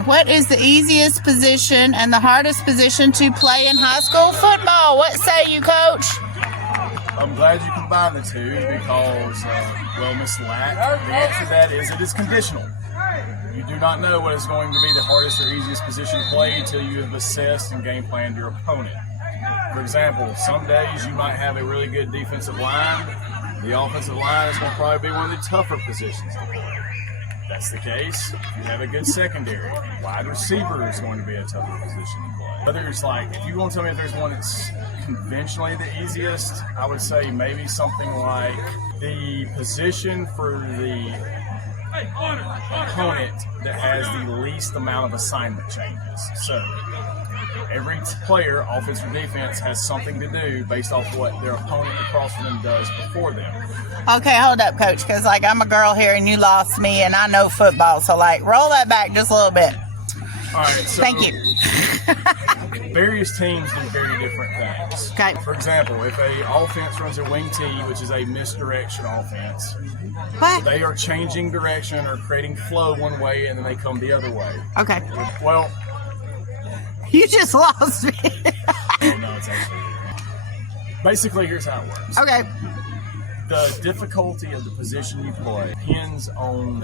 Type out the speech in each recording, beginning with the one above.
What is the easiest position and the hardest position to play in high school football? What say you, Coach? I'm glad you combined the two because, Miss Lack, the answer to that is it is conditional. You do not know what is going to be the hardest or easiest position to play until you have assessed and game planned your opponent. For example, some days you might have a really good defensive line. The offensive line is going to probably be one of the tougher positions to play. That's the case. If you have a good secondary, wide receiver is going to be a tougher position to play. Others, like, if you want to tell me if there's one that's conventionally the easiest, I would say maybe something like the position for the opponent that has the least amount of assignment changes. So every player, offense or defense, has something to do based off what their opponent across from them does before them. Okay, hold up, Coach, because, I'm a girl here and you lost me and I know football. So, roll that back just a little bit. All right. So Thank you. Various teams do very different things. Okay. For example, if a offense runs a wing T, which is a misdirection offense, What? they are changing direction or creating flow one way and then they come the other way. Okay. Well, You just lost me. oh no, it's actually basically here's how it works. Okay. The difficulty of the position you play depends on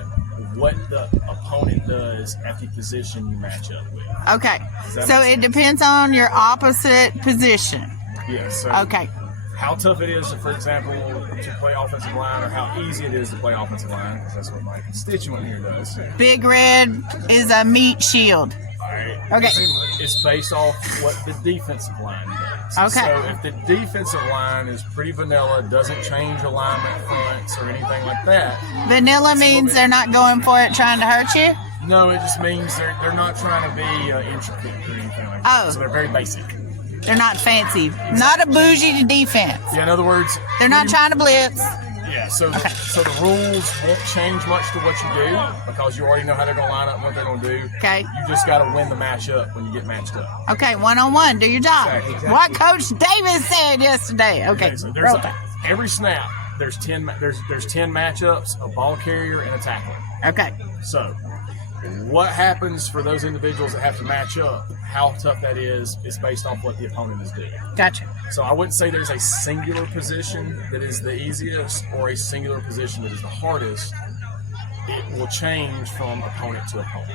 what the opponent does at the position you match up with. Okay. that So make it depends on your opposite position. Yes. So Okay. how tough it is, for example, to play offensive line, or how easy it is to play offensive line, because that's what my constituent here does. Big Red is a meat shield. All right. Okay. It's based off what the defensive line does. Okay. So if the defensive line is pretty vanilla, doesn't change alignment fronts or anything like that. Vanilla means they're not going for it, trying to hurt you? No, it just means they're not trying to be intricate or anything like that. Oh. So they're very basic. They're not fancy. Not a bougie defense. Yeah, in other words, They're not trying to blitz. yeah. So the rules won't change much to what you do because you already know how they're going to line up and what they're going to do. Okay. You just got to win the matchup when you get matched up. Okay, one-on-one. Do your job. Exactly. What Coach Davis said yesterday. Okay. So roll that. every snap. There's 10 matchups: a ball carrier and a tackler. Okay. So, what happens for those individuals that have to match up, how tough that is based off what the opponent is doing. Gotcha. So I wouldn't say there's a singular position that is the easiest or a singular position that is the hardest. It will change from opponent to opponent.